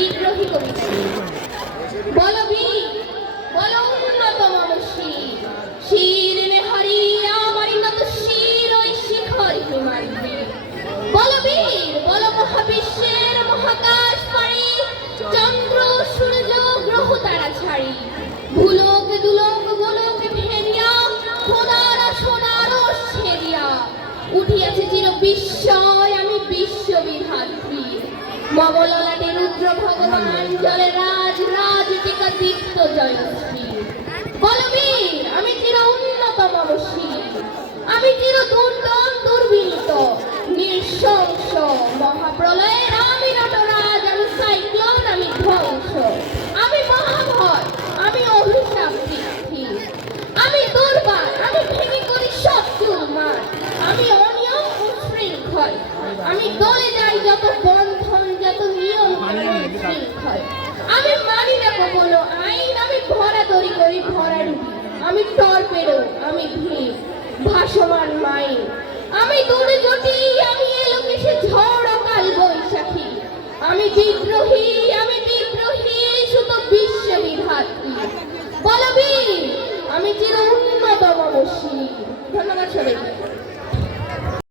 বিদ্রোহী কবিতা। বলো বীর, বলো উন্নত মমশী, শির নেহারি আমারি নত শির ওই শিখর হিমাদ্রি। বলো বীর, বলো মহাবিশ্বের মহাকাশ পাড়ি, চন্দ্র সূর্য গ্রহ তারা ছাড়ি, ভুলোক দুলোক গোলক ভেদিয়া, খোদার সোনার ছেদিয়া, উঠিয়াছে চির বিস্ময় আমি বিশ্ববিধাত্রী। মমললাটে রুদ্র ভগবান জলে রাজ রাজ টিকা দীপ্ত জয়শ্রী। বলবীর, আমি চির উন্নত মমশী, আমি চির দুর্দম দুর্বিনীত নৃশংস, মহাপ্রলয়ের আমি নটরাজ, আমি সাইক্লোন, আমি ধ্বংস, আমি মহাভয়, আমি অভিশাপ পৃথ্বী, আমি দুর্বার, আমি ভেঙে করি সব চুরমার, আমি অনিয়ম উচ্ছৃঙ্খল, আমি দলে যাই যত বন্ধন যত নিয়ম শৃঙ্খল, আমি মানি না কোনো আইন, আমি ভরা দড়ি করি ভরাডুবি, আমি টর্পেডো, আমি ভীম ভাসমান মাইন, আমি দুর্জটি, আমি এলোকেশে ঝড়